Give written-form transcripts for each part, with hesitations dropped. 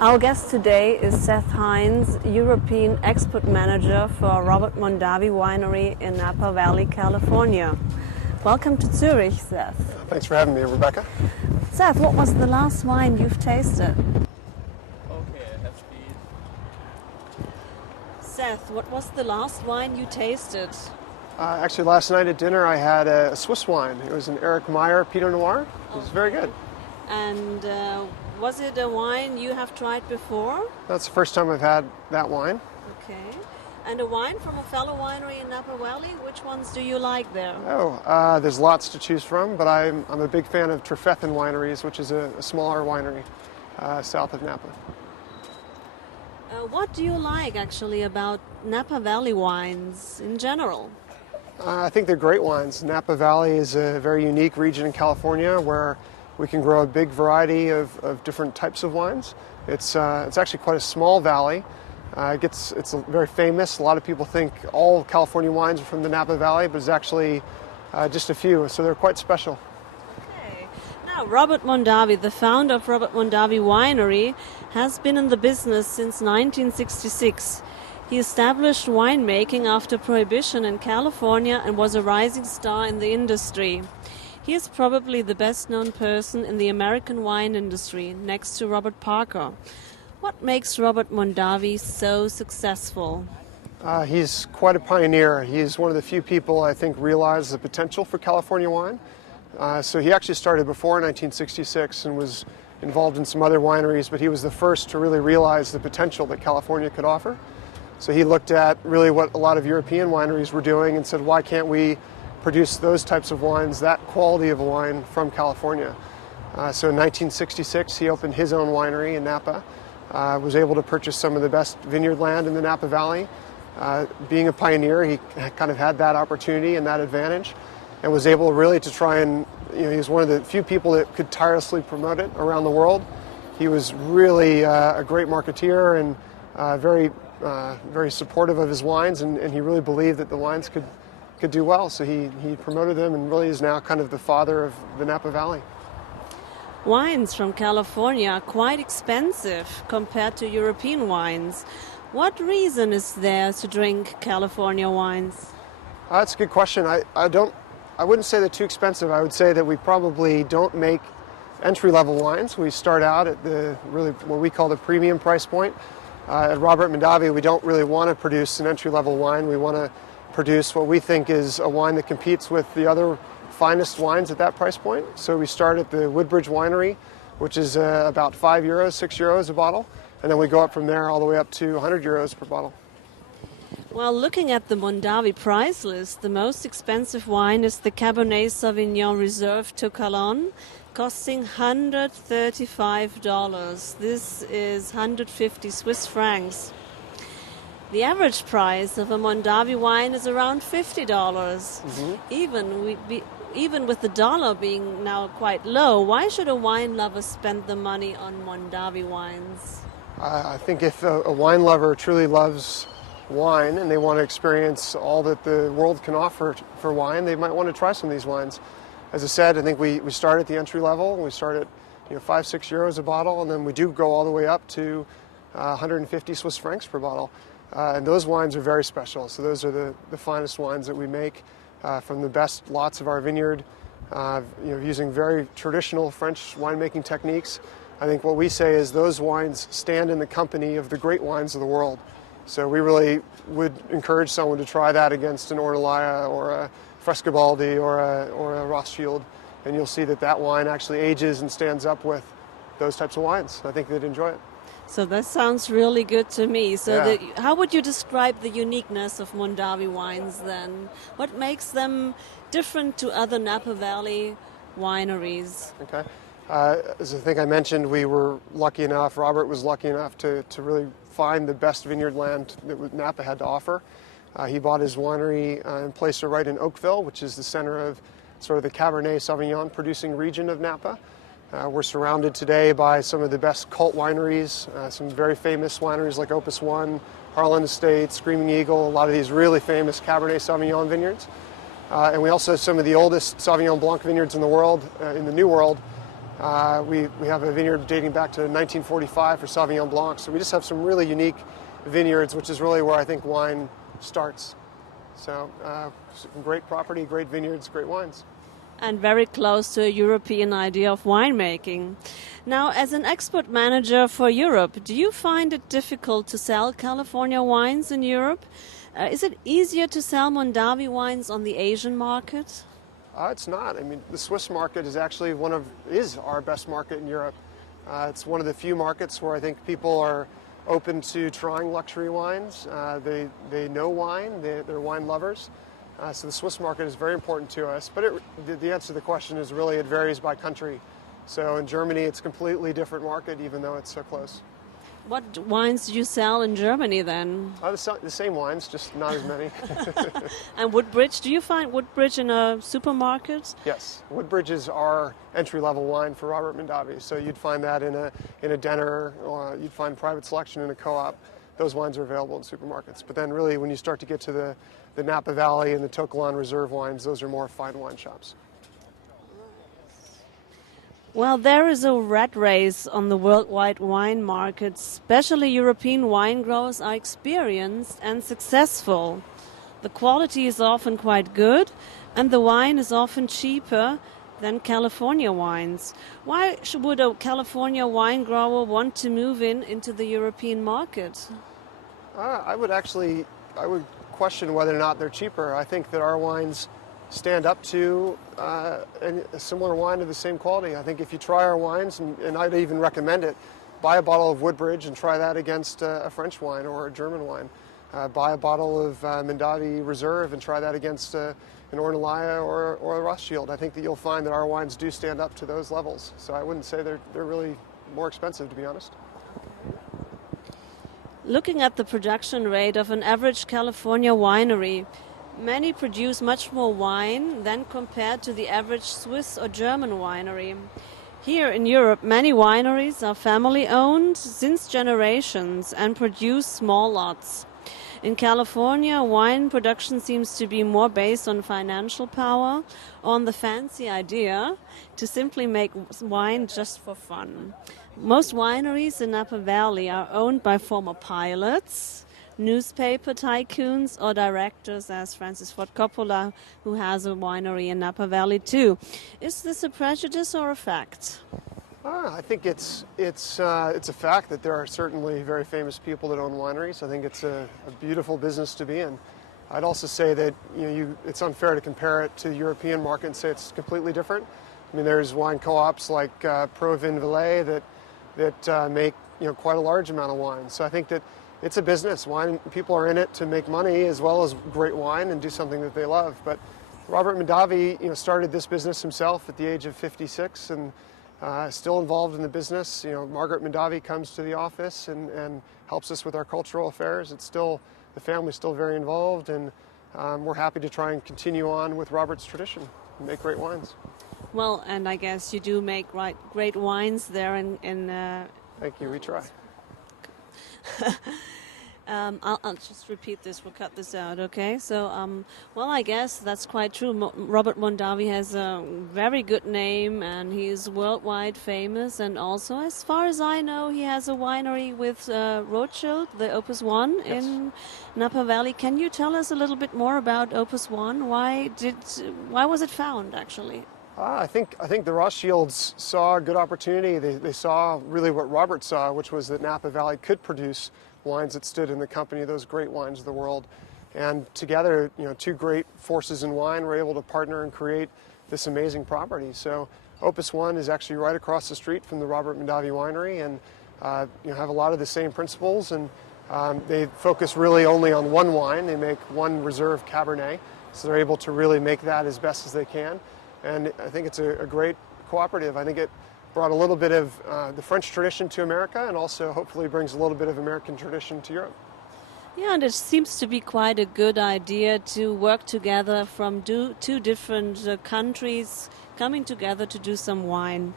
Our guest today is Seth Hines, European Export Manager for Robert Mondavi Winery in Napa Valley, California. Welcome to Zurich, Seth. Thanks for having me, Rebecca. Seth, what was the last wine you've tasted? Seth, what was the last wine you tasted? Actually, last night at dinner I had a Swiss wine. It was an Eric Meyer Pinot Noir. It was very good. And was it a wine you have tried before? That's the first time I've had that wine. Okay. And a wine from a fellow winery in Napa Valley? Which ones do you like there? There's lots to choose from, but I'm a big fan of Trefethen Wineries, which is a smaller winery south of Napa. What do you like, actually, about Napa Valley wines in general? I think they're great wines. Napa Valley is a very unique region in California where we can grow a big variety of different types of wines. It's actually quite a small valley. It's very famous. A lot of people think all California wines are from the Napa Valley, but it's actually just a few, so they're quite special. Okay. Now, Robert Mondavi, the founder of Robert Mondavi Winery, has been in the business since 1966. He established winemaking after Prohibition in California and was a rising star in the industry. He is probably the best-known person in the American wine industry, next to Robert Parker. What makes Robert Mondavi so successful? He's quite a pioneer. He's one of the few people I think realize the potential for California wine. So he actually started before 1966 and was involved in some other wineries, but he was the first to really realize the potential that California could offer. So he looked at really what a lot of European wineries were doing and said, why can't we produce those types of wines, that quality of a wine from California? So in 1966, he opened his own winery in Napa, was able to purchase some of the best vineyard land in the Napa Valley. Being a pioneer, he kind of had that opportunity and that advantage, and was able really to try and, he was one of the few people that could tirelessly promote it around the world. He was really a great marketeer and very supportive of his wines, and he really believed that the wines could do well. So he promoted them and really is now kind of the father of the Napa Valley. Wines from California are quite expensive compared to European wines. What reason is there to drink California wines? That's a good question. I wouldn't say they're too expensive. I would say that we probably don't make entry-level wines. We start out at really what we call the premium price point. At Robert Mondavi, we don't really want to produce an entry-level wine. We want to produce what we think is a wine that competes with the other finest wines at that price point. So we start at the Woodbridge Winery, which is about €5, €6 a bottle, and then we go up from there all the way up to €100 per bottle. Well, looking at the Mondavi price list, the most expensive wine is the Cabernet Sauvignon Reserve to Calon, costing $135. This is 150 Swiss francs. The average price of a Mondavi wine is around $50. Mm-hmm. Even with the dollar being now quite low, why should a wine lover spend the money on Mondavi wines? I think if a wine lover truly loves wine and they want to experience all that the world can offer for wine, they might want to try some of these wines. As I said, I think we start at the entry level. We start at €5-6 a bottle, and then we do go all the way up to 150 Swiss francs per bottle. And those wines are very special. So those are the finest wines that we make from the best lots of our vineyard, using very traditional French winemaking techniques. I think what we say is those wines stand in the company of the great wines of the world. So we really would encourage someone to try that against an Ornellaia or a Frescobaldi or a Rothschild, and you'll see that wine actually ages and stands up with those types of wines. I think they'd enjoy it. So that sounds really good to me. So yeah. How would you describe the uniqueness of Mondavi wines then? What makes them different to other Napa Valley wineries? Okay. As I think I mentioned, we were lucky enough, Robert was lucky enough to really find the best vineyard land that Napa had to offer. He bought his winery and placed it right in Oakville, which is the center of sort of the Cabernet Sauvignon producing region of Napa. We're surrounded today by some of the best cult wineries, some very famous wineries like Opus One, Harlan Estates, Screaming Eagle, a lot of these really famous Cabernet Sauvignon vineyards. And we also have some of the oldest Sauvignon Blanc vineyards in the world, in the New World, We have a vineyard dating back to 1945 for Sauvignon Blanc. So we just have some really unique vineyards, which is really where I think wine starts. So great property, great vineyards, great wines. And very close to a European idea of winemaking. Now, as an export manager for Europe, do you find it difficult to sell California wines in Europe? Is it easier to sell Mondavi wines on the Asian market? It's not. I mean, the Swiss market is actually is our best market in Europe. It's one of the few markets where I think people are open to trying luxury wines. They know wine. They're wine lovers. So the Swiss market is very important to us. But the answer to the question is really it varies by country. So in Germany, it's a completely different market, even though it's so close. What wines do you sell in Germany then? The same wines, just not as many. And Woodbridge, do you find Woodbridge in a supermarket? Yes, Woodbridge is our entry-level wine for Robert Mondavi. So you'd find that in a dinner, or you'd find private selection in a co-op. Those wines are available in supermarkets. But then really when you start to get to the Napa Valley and the To Kalon Reserve wines, those are more fine wine shops. Well, there is a rat race on the worldwide wine market. Especially European wine growers are experienced and successful. The quality is often quite good, and the wine is often cheaper than California wines. Why would a California wine grower want to move into the European market? I would question whether or not they're cheaper. I think that our wines stand up to a similar wine of the same quality. I think if you try our wines, and I'd even recommend it, buy a bottle of Woodbridge and try that against a French wine or a German wine. Buy a bottle of Mondavi Reserve and try that against an Ornellaia or a Rothschild. I think that you'll find that our wines do stand up to those levels. So I wouldn't say they're really more expensive, to be honest. Looking at the production rate of an average California winery, many produce much more wine than compared to the average Swiss or German winery. Here in Europe, many wineries are family-owned since generations and produce small lots. In California, wine production seems to be more based on financial power, on the fancy idea to simply make wine just for fun. Most wineries in Napa Valley are owned by former pilots, newspaper tycoons, or directors, as Francis Ford Coppola, who has a winery in Napa Valley too. Is this a prejudice or a fact? I think it's a fact that there are certainly very famous people that own wineries. I think it's a beautiful business to be in. I'd also say that it's unfair to compare it to the European market and say it's completely different. I mean, there's wine co-ops like Pro Vin Valais that make quite a large amount of wine. So I think that it's a business. Wine people are in it to make money as well as great wine and do something that they love. But Robert Mondavi, started this business himself at the age of 56 and still involved in the business. Margaret Mondavi comes to the office and helps us with our cultural affairs. The family's still very involved, and we're happy to try and continue on with Robert's tradition and make great wines. Well, and I guess you do make great wines there in Thank you. We try. I'll just repeat this. We'll cut this out, okay? So, well, I guess that's quite true. Robert Mondavi has a very good name, and he is worldwide famous. And also, as far as I know, he has a winery with Rothschild, the Opus One, yes, in Napa Valley. Can you tell us a little bit more about Opus One? Why was it found, actually? I think the Rothschilds saw a good opportunity. They saw really what Robert saw, which was that Napa Valley could produce wines that stood in the company of those great wines of the world. And together, two great forces in wine were able to partner and create this amazing property. So Opus One is actually right across the street from the Robert Mondavi winery, and have a lot of the same principles. And they focus really only on one wine. They make one reserve Cabernet, so they're able to really make that as best as they can. And I think it's a great cooperative. I think it brought a little bit of the French tradition to America, and also hopefully brings a little bit of American tradition to Europe. Yeah, and it seems to be quite a good idea to work together from two different countries coming together to do some wine.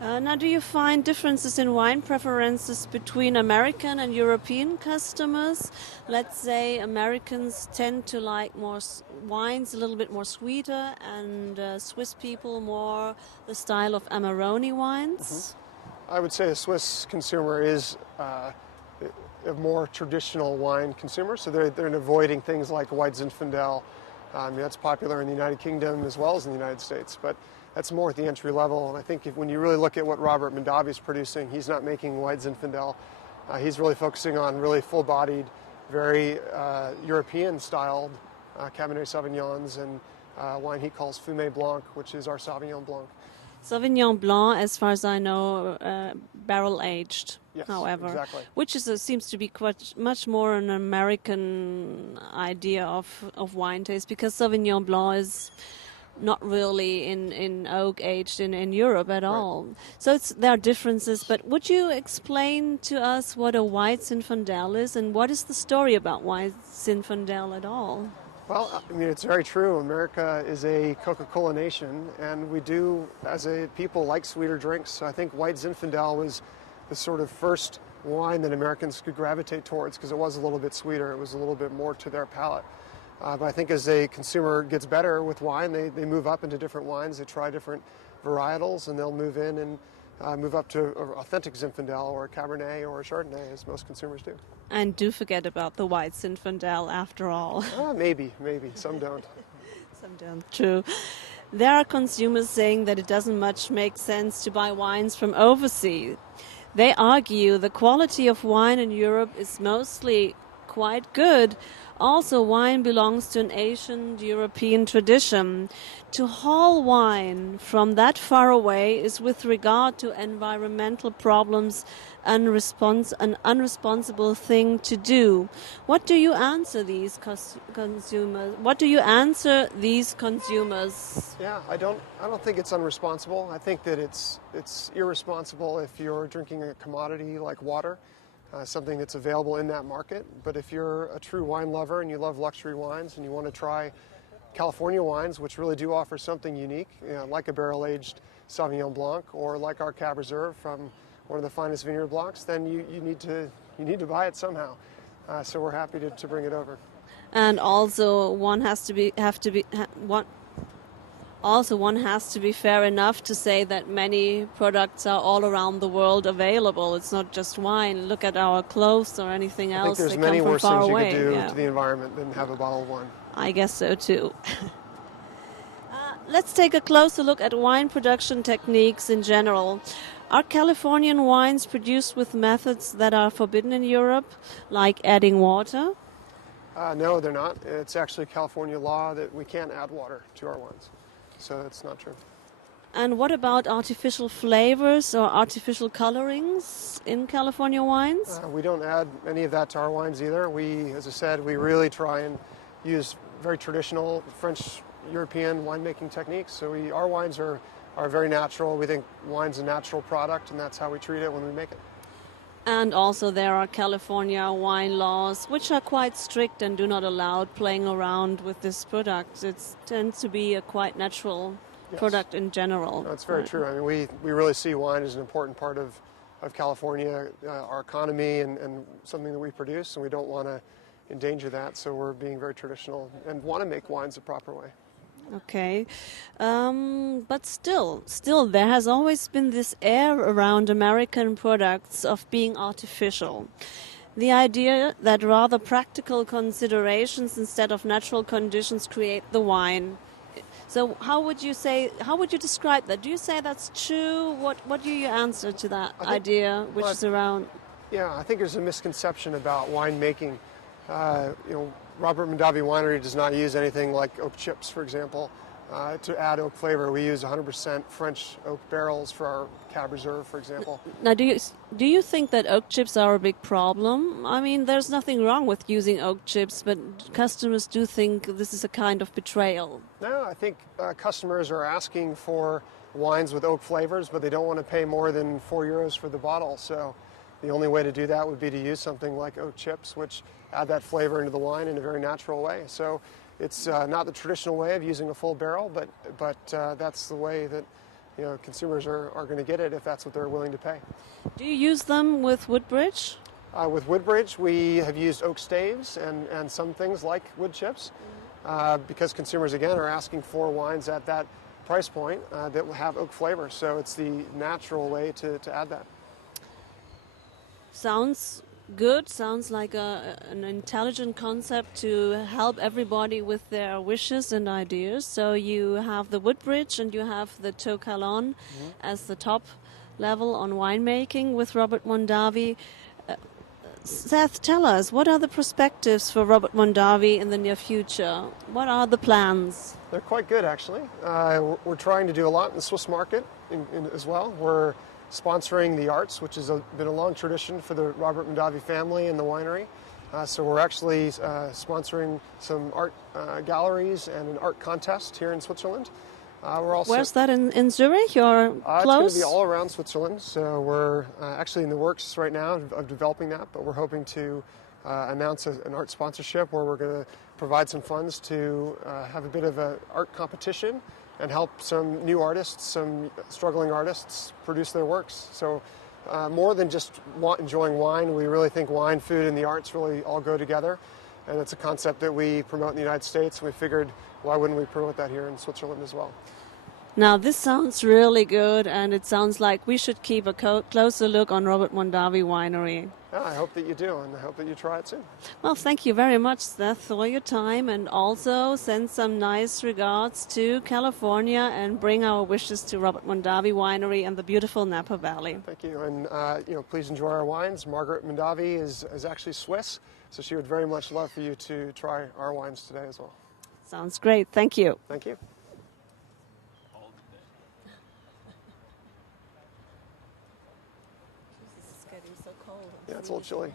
Now, do you find differences in wine preferences between American and European customers? Let's say Americans tend to like wines a little bit more sweeter, and Swiss people more the style of Amarone wines. I would say the Swiss consumer is a more traditional wine consumer, so they're avoiding things like white Zinfandel. That's popular in the United Kingdom as well as in the United States, but that's more at the entry level. And I think when you really look at what Robert Mondavi is producing, he's not making white Zinfandel. He's really focusing on really full-bodied, very European-styled Cabernet Sauvignons and wine he calls Fumé Blanc, which is our Sauvignon Blanc. Sauvignon Blanc, as far as I know, barrel aged. Yes, however, exactly. which seems to be quite much more an American idea of wine taste, because Sauvignon Blanc is not really in oak aged in Europe at all. Right. So there are differences. But would you explain to us what a white Zinfandel is, and what is the story about white Zinfandel at all? Well, I mean, it's very true. America is a Coca-Cola nation, and we do, as a people, like sweeter drinks. So I think white Zinfandel was the sort of first wine that Americans could gravitate towards because it was a little bit sweeter. It was a little bit more to their palate. But I think as a consumer gets better with wine, they move up into different wines. They try different varietals, and they'll move in and move up to an authentic Zinfandel or a Cabernet or a Chardonnay, as most consumers do. And do forget about the white Zinfandel after all. Maybe. Some don't. Some don't. True. There are consumers saying that it doesn't much make sense to buy wines from overseas. They argue the quality of wine in Europe is mostly quite good. Also, wine belongs to an ancient European tradition. To haul wine from that far away is, with regard to environmental problems, an unresponsible thing to do. What do you answer these consumers? What do you answer these consumers? Yeah, I don't think it's unresponsible. I think that it's irresponsible if you're drinking a commodity like water. Something that's available in that market. But if you're a true wine lover and you love luxury wines and you want to try California wines, which really do offer something unique, like a barrel-aged Sauvignon Blanc or like our Cab Reserve from one of the finest vineyard blocks, then you need to buy it somehow. So we're happy to bring it over. And also one has to be fair enough to say that many products are all around the world available. It's not just wine. Look at our clothes or anything else. I think there's they many come from worse far things away. you could do to the environment than have a bottle of wine. I guess so too. Let's take a closer look at wine production techniques in general. Are Californian wines produced with methods that are forbidden in Europe, like adding water? No, they're not. It's actually California law that we can't add water to our wines. So that's not true. And what about artificial flavors or artificial colorings in California wines? We don't add any of that to our wines either. We, as I said, we really try and use very traditional French European winemaking techniques. So our wines are very natural. We think wine's a natural product, and that's how we treat it when we make it. And also there are California wine laws, which are quite strict and do not allow playing around with this product. It tends to be a quite natural product in general. No, it's very true. I mean, we really see wine as an important part of California, our economy, and something that we produce, and we don't want to endanger that. So we're being very traditional and want to make wines the proper way. Okay, but still, there has always been this air around American products of being artificial. The idea that rather practical considerations instead of natural conditions create the wine. So how would you describe that? Do you say that's true? What do you answer to that idea, which is around? Yeah, I think there's a misconception about winemaking. Robert Mondavi Winery does not use anything like oak chips, for example, to add oak flavor. We use 100% French oak barrels for our Cab Reserve, for example. Now, do you think that oak chips are a big problem? I mean, there's nothing wrong with using oak chips, but customers do think this is a kind of betrayal. No, I think customers are asking for wines with oak flavors, but they don't want to pay more than €4 for the bottle. So the only way to do that would be to use something like oak chips, which add that flavor into the wine in a very natural way. So it's not the traditional way of using a full barrel, but that's the way that consumers are going to get it if that's what they're willing to pay. Do you use them with Woodbridge? With Woodbridge, we have used oak staves and some things like wood chips because consumers, again, are asking for wines at that price point that will have oak flavor. So it's the natural way to add that. Sounds good. Sounds like an intelligent concept to help everybody with their wishes and ideas. So you have the Woodbridge and you have the To Kalon as the top level on winemaking with Robert Mondavi. Seth, tell us, what are the perspectives for Robert Mondavi in the near future? What are the plans? They're quite good, actually. We're trying to do a lot in the Swiss market as well. We're sponsoring the arts, which has been a long tradition for the Robert Mondavi family and the winery. So we're actually sponsoring some art galleries and an art contest here in Switzerland. We're also, where's that, in Zurich or It's going close? to be all around Switzerland. So we're actually in the works right now of developing that, but we're hoping to announce an art sponsorship where we're going to provide some funds to have a bit of an art competition and help some new artists, some struggling artists, produce their works. So more than just enjoying wine, we really think wine, food, and the arts really all go together. And it's a concept that we promote in the United States. We figured, why wouldn't we promote that here in Switzerland as well? Now, this sounds really good, and it sounds like we should keep a closer look on Robert Mondavi Winery. Yeah, I hope that you do, and I hope that you try it soon. Well, thank you very much, Seth, for your time, and also send some nice regards to California and bring our wishes to Robert Mondavi Winery and the beautiful Napa Valley. Thank you, and please enjoy our wines. Margaret Mondavi is actually Swiss, so she would very much love for you to try our wines today as well. Sounds great. Thank you. Thank you. It's getting so cold. Yeah, it's a little chilly.